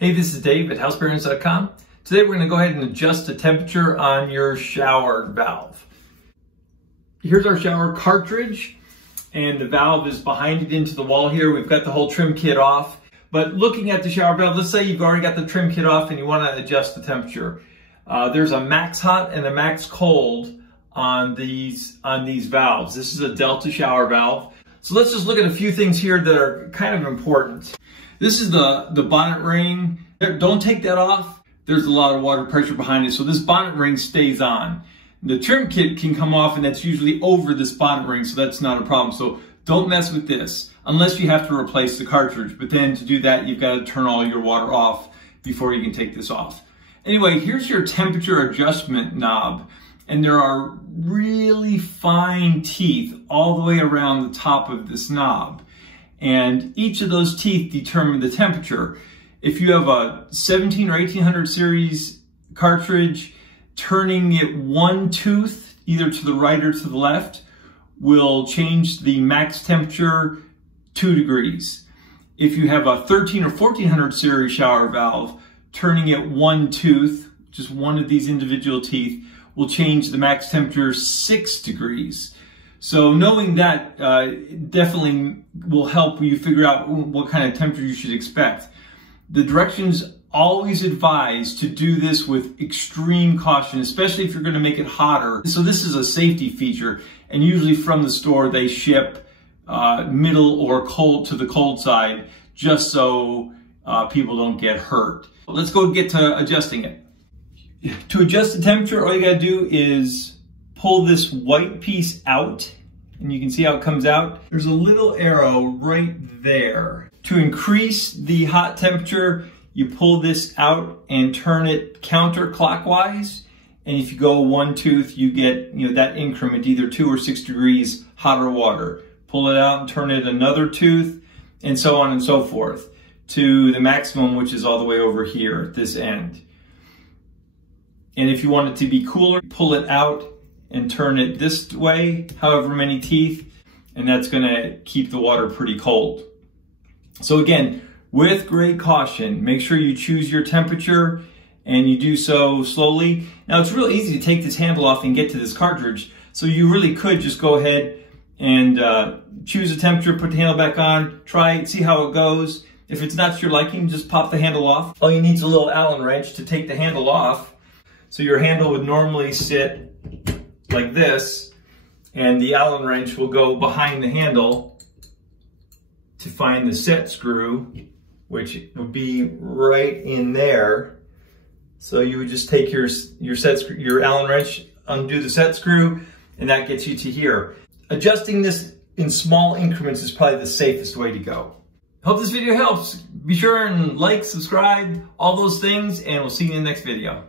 Hey, this is Dave at housebearings.com. Today we're going to go ahead and adjust the temperature on your shower valve. Here's our shower cartridge, and the valve is behind it into the wall here. We've got the whole trim kit off. But looking at the shower valve, let's say you've already got the trim kit off and you want to adjust the temperature. There's a max hot and a max cold on these valves. This is a Delta shower valve. So let's just look at a few things here that are kind of important. This is the bonnet ring. Don't take that off. There's a lot of water pressure behind it, so this bonnet ring stays on. The trim kit can come off, and that's usually over this bonnet ring, so that's not a problem. So don't mess with this unless you have to replace the cartridge. But then to do that, you've got to turn all your water off before you can take this off. Anyway, here's your temperature adjustment knob. And there are really fine teeth all the way around the top of this knob. And each of those teeth determine the temperature. If you have a 17 or 1800 series cartridge, turning it one tooth, either to the right or to the left, will change the max temperature 2 degrees. If you have a 13 or 1400 series shower valve, turning it one tooth, just one of these individual teeth, will change the max temperature 6 degrees. So knowing that definitely will help you figure out what kind of temperature you should expect. The directions always advise to do this with extreme caution, especially if you're going to make it hotter. So this is a safety feature, and usually from the store they ship middle or cold to the cold side, just so people don't get hurt. Let's go get to adjusting it. To adjust the temperature, all you gotta do is pull this white piece out, and you can see how it comes out. There's a little arrow right there. To increase the hot temperature, you pull this out and turn it counterclockwise. And if you go one tooth, you get that increment, either 2 or 6 degrees hotter water. Pull it out and turn it another tooth, and so on and so forth, to the maximum, which is all the way over here at this end. And if you want it to be cooler, pull it out and turn it this way, however many teeth, and that's gonna keep the water pretty cold. So again, with great caution, make sure you choose your temperature and you do so slowly. Now it's real easy to take this handle off and get to this cartridge, so you really could just go ahead and choose a temperature, put the handle back on, try it, see how it goes. If it's not to your liking, just pop the handle off. All you need is a little Allen wrench to take the handle off. So your handle would normally sit like this, and the Allen wrench will go behind the handle to find the set screw, which would be right in there. So you would just take your Allen wrench, undo the set screw, and that gets you to here. Adjusting this in small increments is probably the safest way to go. Hope this video helps. Be sure and like, subscribe, all those things, and we'll see you in the next video.